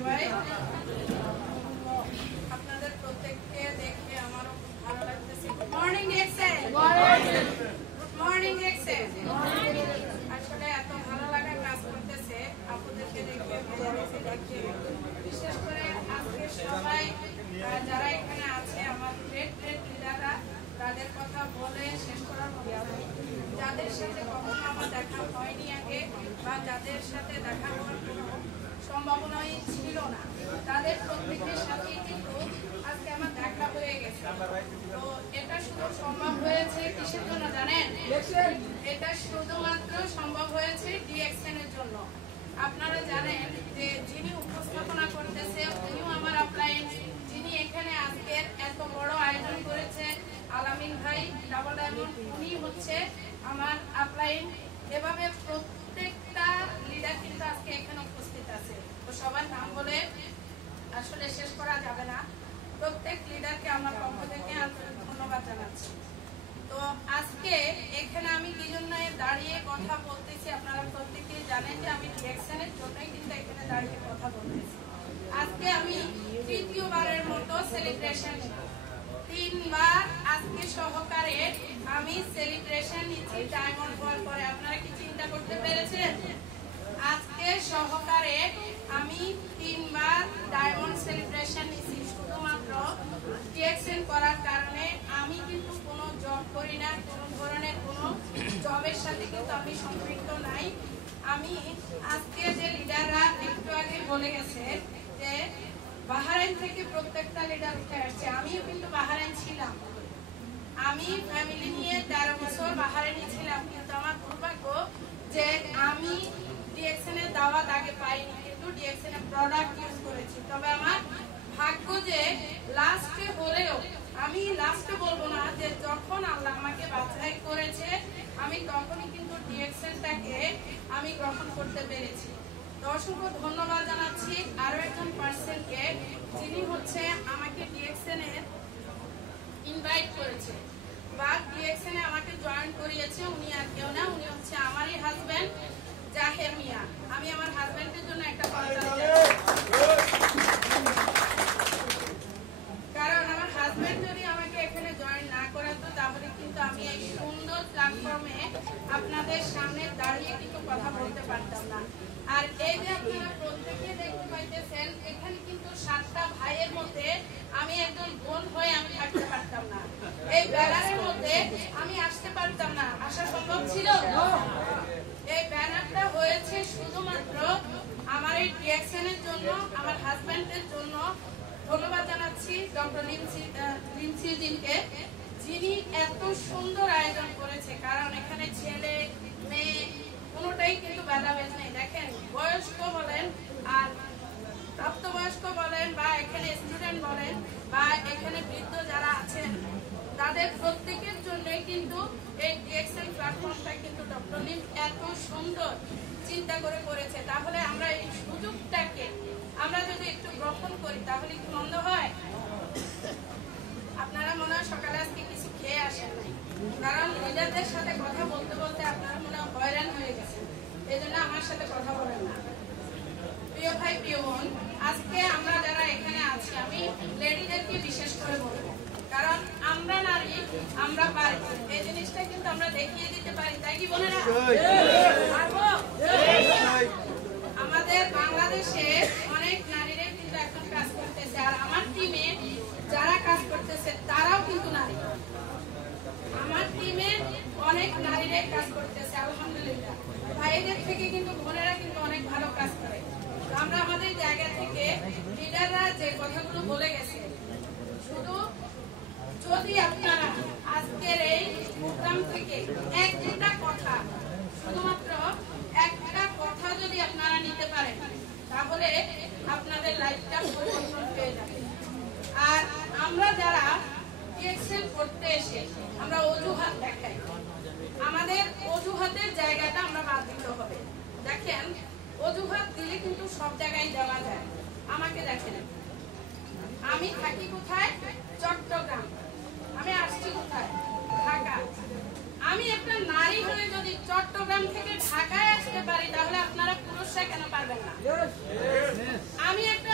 সবাই? আপনাদের প্রত্যেককে দেখে আমারও খুব ভালো লাগতেছে। Good morning Excel. Good morning Excel. আসলে এত ভালো লাগা কাজ করতেছে আপনাদেরকে দেখে, ভাইয়াদেরকে দেখে। বিশেষ করে আজকে সবাই যারা এখানে আছে আমার গ্রেট গ্রেট লিডাররা, তাদের কথা বলে শেষ করার মতো নেই। যাদের সাথে কখনো আমার দেখা হয়নি আগে বা যাদের সাথে দেখা হওয়ার কোনো সম্ভাবনাই ছিল না, তাদের প্রত্যেকের সাথেই কিন্তু আজকে আমার দেখা হয়ে গেছে। তো এটা শুধু সম্ভব হয়েছে কিসের জন্য জানেন? এটা শুধুমাত্র সম্ভব হয়েছে DXN এর জন্য। আপনারা জানেন যে যিনি উপস্থাপনা করতেছে উনিও আমার আপলাইন, যিনি এখানে আজকের এত বড় আয়োজন করেছে আলামিন ভাই ডাবল ডায়মন্ড, উনি হচ্ছে আমার আপলাইন। এভাবে প্রত্যেকটা লিডার কিন্তু আজকে এখানে উপস্থিত আছে। তো সবার নাম বলে আসলে শেষ করা যাবে না। প্রত্যেক লিডারকে আমার পক্ষ থেকে আন্তরিক ধন্যবাদ জানাচ্ছি। তো আজকে এখানে আমি কি জন্য দাঁড়িয়ে কথা বলতেছি আপনারা প্রত্যেকেই জানেন যে আমি DXN এর জন্যই কিন্তু এখানে দাঁড়িয়ে কথা বলতেছি। আজকে আমি তৃতীয়বারের মতো সেলিব্রেশন, 3 বার আজকে সহকারে আমি সেলিব্রেশন নিচ্ছি ডায়মন্ড হওয়ার পরে। আপনারা কি চিন্তা করতে পেরেছেন? আজকে সহকারে আমি 3 বার ডায়মন্ড সেলিব্রেশন নিচ্ছি শুধুমাত্র DXN করার কারণে। আমি কিন্তু কোনো জব করি না, কোনো ধরনের কোনো জবের সাথে কিন্তু আমি সম্পৃক্ত নাই। আমি আজকে যে লিডাররা একটু আগে বলে গেছে যে বাহরাইন থেকে প্রত্যেকটা লিডার উঠে আসছে, আমিও কিন্তু বাহরাইন ছিলাম। আমি ফ্যামিলি নিয়ে 13 বছর বাহরাইনে ছিলাম, কিন্তু আমার দুর্ভাগ্য যে আমি DXN এর দাওয়াত আগে পাইনি, কিন্তু DXN এর প্রোডাক্ট ইউজ করেছি। তবে আমার ভাগ্য যে লাস্টে হলেও, আমি লাস্টে বলবো না, যে যখন আল্লাহ আমাকে বাছাই করেছে আমি তখনই কিন্তু DXNটাকে আমি গ্রহণ করতে পেরেছি। অসংখ্য ধন্যবাদ জানাচ্ছি আরো একজন পার্সনকে, যিনি হচ্ছে আমাকে DXN এর ইনভাইট করেছে বা DXN এ আমাকে জয়েন করিয়েছে। উনি আর কেউ না, উনি হচ্ছে আমারই হাজবেন্ড জাহের মিয়া। আমি আমার হাজবেন্ডের জন্য একটা কথা চাই, কারণ আমার হাজবেন্ড যদি আমাকে এখানে জয়েন না করাতো তাহলে কিন্তু আমি এই সুন্দর প্ল্যাটফর্মে আপনাদের সামনে দাঁড়িয়ে কিন্তু কথা বলতে পারতাম না। আর এই যে আপনারা প্রত্যেকে দেখতে পাইতেছেন, এখানে কিন্তু 7টা ভাইয়ের মধ্যে আমি একজন বোন হয়ে আমি থাকতে পারতাম না। এই ব্যানারের মধ্যে আমি আসতে পারতাম না, আসা সম্ভব ছিল? এই ব্যানারটা হয়েছে শুধুমাত্র আমার এই DXN এর জন্য, আমার হাজবেন্ডের জন্য। ধন্যবাদ জানাচ্ছি ডক্টর লিমসিজিনকে, যিনি এত সুন্দর আয়োজন করেছে। কারণ এখানে ছেলে মেয়ে কোনোটাই কিন্তু ভেদাভেদ নেই। দেখেন, বয়স্ক বলেন আর প্রাপ্তবয়স্ক বলেন বা এখানে স্টুডেন্ট বলেন বা এখানে বৃদ্ধ যারা আছেন, তাদের প্রত্যেকের জন্যই কিন্তু এই DXN প্ল্যাটফর্মটা কিন্তু ডক্টর লিম এত সুন্দর চিন্তা করে করেছে। তাহলে আমরা এই সুযোগটাকে আমরা যদি একটু গ্রহণ করি তাহলে কি মন্দ হয়? আপনারা মনে হয় সকালে আজকে কিছু খেয়ে আসেন নাই, কারণ লিডারদের সাথে কথা বলতে বলতে আপনারা মনে হয় হয়রান হয়ে গেছেন, এই জন্য আমার সাথে কথা বলেন না। প্রিয় ভাই, প্রিয় বোন, আজকে আমরা যারা এখানে আছি, আমি লেডিদেরকে বিশেষ করে বলবো, কারণ আমরা নারী, আমরা পারি, এই জিনিসটা কিন্তু আমরা দেখিয়ে দিতে পারি, তাই কি বোনেরা? পারবো? আমাদের বাংলাদেশে অনেক নারীরা কিন্তু এখন কাজ করতেছে, আর আমার টিমে যারা কাজ করতেছে তারাও কিন্তু নারী। আমার টিমে অনেক নারীরাই কাজ করতেছে, আলহামদুলিল্লাহ। ভাইদের থেকে কিন্তু বোনেরা কিন্তু অনেক ভালো কাজ করে। আমরা আমাদের জায়গা থেকে লিডাররা যে কথাগুলো বলে গেছে, শুধু যদি আপনারা আজকের এই প্রোগ্রাম থেকে একটা কথা, শুধুমাত্র একটা কথা যদি আপনারা নিতে পারেন, তাহলে আপনাদের লাইফটা পরিবর্তন হয়ে যাবে। আর আমরা যারা DXN করতে এসে আমরা অজুহাত দেখাই, আমাদের অজুহাতের জায়গাটা আমরা বাদ দিতে হবে। দেখেন, অজুহাত দিলে কিন্তু সব জায়গায় দেওয়া যায়। আমাকে দেখেন, আমি থাকি কোথায়? চট্টগ্রাম। আমি আসছি কোথায়? ঢাকা। আমি একটা নারী হয়ে যদি চট্টগ্রাম থেকে ঢাকায় আসতে পারি, তাহলে আপনারা পুরুষরা কেন পারবেন না? আমি একটা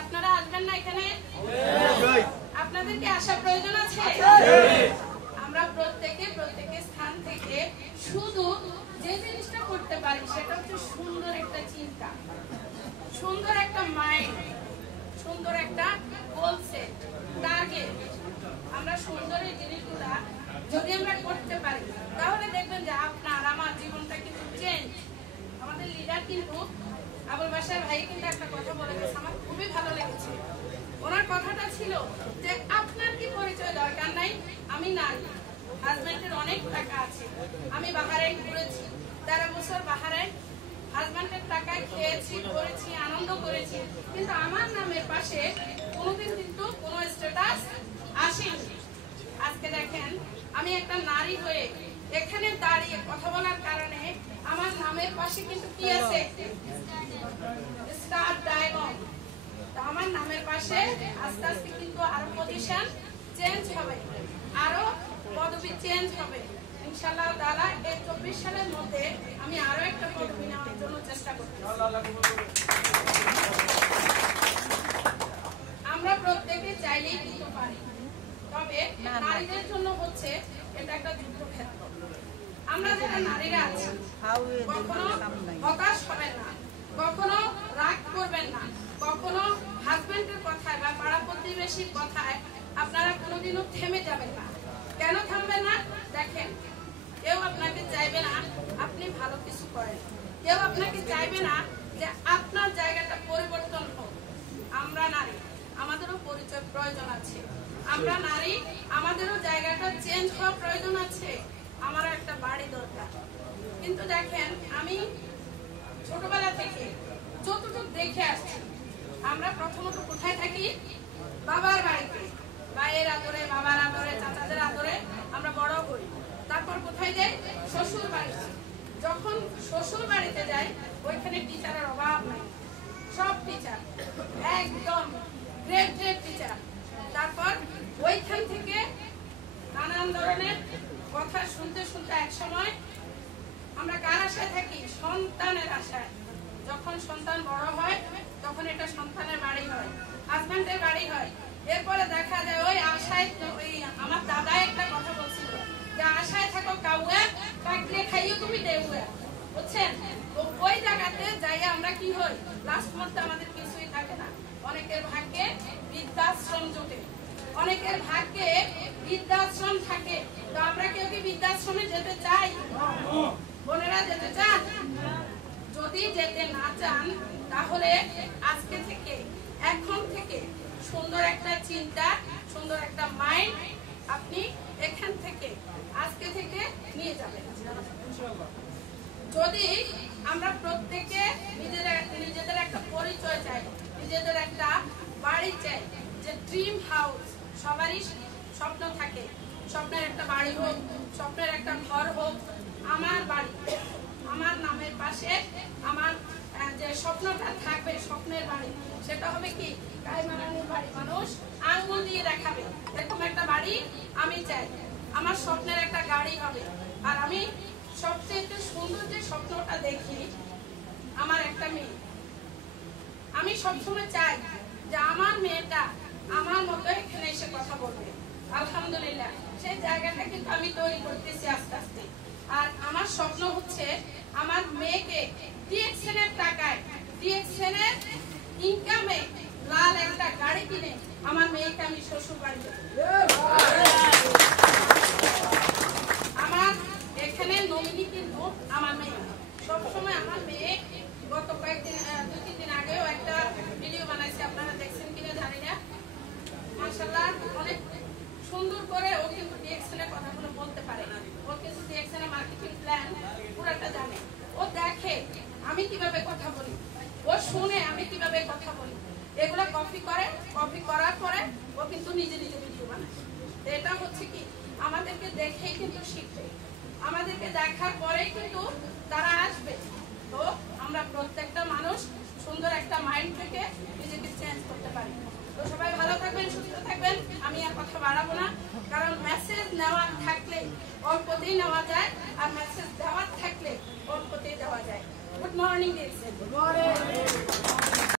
আপনারা আসবেন না এখানে? আপনাদের কি আসার প্রয়োজন আছে? আমরা প্রত্যেকের স্থান থেকে শুধু যে জিনিসটা করতে পারি সেটা হচ্ছে সুন্দর একটা চিন্তা, সুন্দর একটা মাইন্ড, সুন্দর একটা গোল সেট, টার্গেট। আমরা সুন্দর এই জিনিসগুলা যদি আমরা করতে পারি তাহলে দেখবেন যে আপনার আমার জীবনটা কিন্তু চেঞ্জ। আমাদের লিডার কিন্তু আবুল বাশার ভাই কিন্তু একটা কথা বলে গেছে, আমার খুবই ভালো লেগেছে। ওনার কথাটা ছিল যে আপনার কি পরিচয় দরকার নাই, আমি নারী, হাজব্যান্ডের অনেক টাকা আছে, আমি বাহারাইন ঘুরেছি 13 বছর, বাহারাইন হাজব্যান্ডের টাকায় খেয়েছি, করেছি, আনন্দ করেছি, কিন্তু আমার নামের পাশে কোনোদিন কিন্তু কোনো স্ট্যাটাস আসেনি। আজকে দেখেন আমি একটা নারী হয়ে এখানে দাঁড়িয়ে কথা বলার কারণে আমার নামের পাশে কিন্তু কি আছে? Star diamond. আমার নামের পাশে আস্তে আস্তে কিন্তু আরো পজিশন চেঞ্জ হবে, আরো পদবি চেঞ্জ হবে ইনশাআল্লাহ তাআলা। এই 24 সালের মধ্যে আমি আরো একটা পদবি নেওয়ার জন্য চেষ্টা করছি। আমরা প্রত্যেকে চাইলেই কিন্তু পারি, তবে নারীদের জন্য হচ্ছে এটা একটা যুদ্ধক্ষেত্র। আমরা যারা নারীরা আছি কখনো হতাশ হবেন না, কখনো রাগ করবেন না, কখনো হাজবেন্ডের কথায় বা পাড়া প্রতিবেশীর কথায় আপনারা কোনোদিনও থেমে যাবেন না। কেন থামবেন না? দেখেন, কেউ আপনাকে চাইবে না আপনি ভালো কিছু করেন, কেউ আপনাকে চাইবে না যে আপনার জায়গাটা পরিবর্তন হোক। আমরা নারী, আমাদেরও পরিচয় প্রয়োজন আছে, আমরা নারী, আমাদেরও জায়গাটা চেঞ্জ হওয়া প্রয়োজন আছে, আমার একটা বাড়ি দরকার। কিন্তু দেখেন আমি ছোটবেলা থেকে যতটুকু দেখে আসছি, আমরা প্রথমত কোথায় থাকি? বাবার বাড়িতে, ভাইয়ের আদরে, বাবার আদরে, চাচাদের আদরে আমরা বড় হই। তারপর কোথায় যাই? শ্বশুর বাড়িতে। যখন শ্বশুর বাড়িতে যাই ওইখানে টিচারের অভাব নাই, সব টিচার একদম গ্রেট গ্রেট টিচার। তারপর ওইখান থেকে নানান ধরনের কথা শুনতে শুনতে এক সময় আমরা কার আশায় থাকি? সন্তানের আশায়। যখন সন্তান বড় হয় তখন এটা সন্তানের বাড়ি হয়, হাজবেন্ডের বাড়ি হয়। এরপরে দেখা যায় ওই আশায়, ওই আমার দাদা একটা কথা বলছিল যে আশায় থাকো কাউয়া, কাকড়ে খাইও তুমি দেউয়া, বুঝছেন? ওই জায়গাতে যাই আমরা কি হই? লাস্ট মধ্যে আমাদের কিছুই থাকে না। অনেকের ভাগ্যে বৃদ্ধাশ্রম জোটে, অনেকের ভাগ্যে বৃদ্ধাশ্রম থাকে। তো আমরা কেউ কি বৃদ্ধাশ্রমে যেতে চাই? বোনেরা যেতে চান? যদি যেতে না চান তাহলে আজকে থেকে, এখন থেকে সুন্দর একটা চিন্তা, সুন্দর একটা মাইন্ড আপনি এখান থেকে আজকে থেকে নিয়ে যাবেন। যদি আমরা প্রত্যেকে নিজেদের একটা পরিচয় চাই, নিজেদের একটা বাড়ি চাই, যে ড্রিম হাউস সবারই স্বপ্ন থাকে, স্বপ্নের একটা বাড়ি হোক, স্বপ্নের একটা ঘর হোক। আমার বাড়ি, আমার নামের পাশে আমার যে স্বপ্নটা থাকবে, স্বপ্নের বাড়ি, সেটা হবে কি? কাইমারানির বাড়ি, মানুষ আঙ্গুল দিয়ে দেখাবে এরকম একটা বাড়ি আমি চাই। আমার স্বপ্নের একটা গাড়ি হবে। আর আমি সবচেয়ে সুন্দর যে স্বপ্নটা দেখি, আমার একটা মেয়ে, আমি সবসময় চাই যে আমার মেয়েটা আমার মতো এখানে এসে কথা বলবে। আলহামদুলিল্লাহ সেই জায়গাটা কিন্তু আমি তৈরি করতেছি আস্তে আস্তে। আর আমার স্বপ্ন হচ্ছে আমার মেয়েকে ডিএক্সএন এর টাকায়, ডিএক্সএন এর ইনকামে লাল একটা গাড়ি কিনে আমার মেয়েকে আমি শ্বশুর বাড়ি দেব। আমার এখানে নমিনি কিন্তু আমার মেয়ে। সবসময় আমার মেয়ে, গত কয়েকদিন 2-3 দিন আগেও একটা ভিডিও বানাইছে, আপনারা দেখছেন কিনা জানি না। মাশাআল্লাহ অনেক সুন্দর করে ও কিন্তু ডিএক্সএন এর কথাগুলো বলতে পারে, ও কিন্তু ডিএক্সএন এর মার্কেটিং প্ল্যান পুরোটা জানে। ও দেখে আমি কিভাবে কথা বলি, ও শুনে আমি কিভাবে কথা বলি, এগুলো কপি করে, কপি করার পরে ও কিন্তু নিজে নিজে ভিডিও বানায়। এটা হচ্ছে কি, আমাদেরকে দেখেই কিন্তু শিখবে, আমাদেরকে দেখার পরেই কিন্তু তারা আসবে। তো আমরা প্রত্যেকটা মানুষ সুন্দর একটা মাইন্ড থেকে নিজেকে চেঞ্জ করতে পারি। তো সবাই ভালো থাকবেন, সুস্থ থাকবেন। আমি আর কথা বাড়াবো না, কারণ মেসেজ নেওয়ার থাকলে অল্পতেই নেওয়া যায়, আর মেসেজ দেওয়ার থাকলে অল্পতেই দেওয়া যায়। Good morning.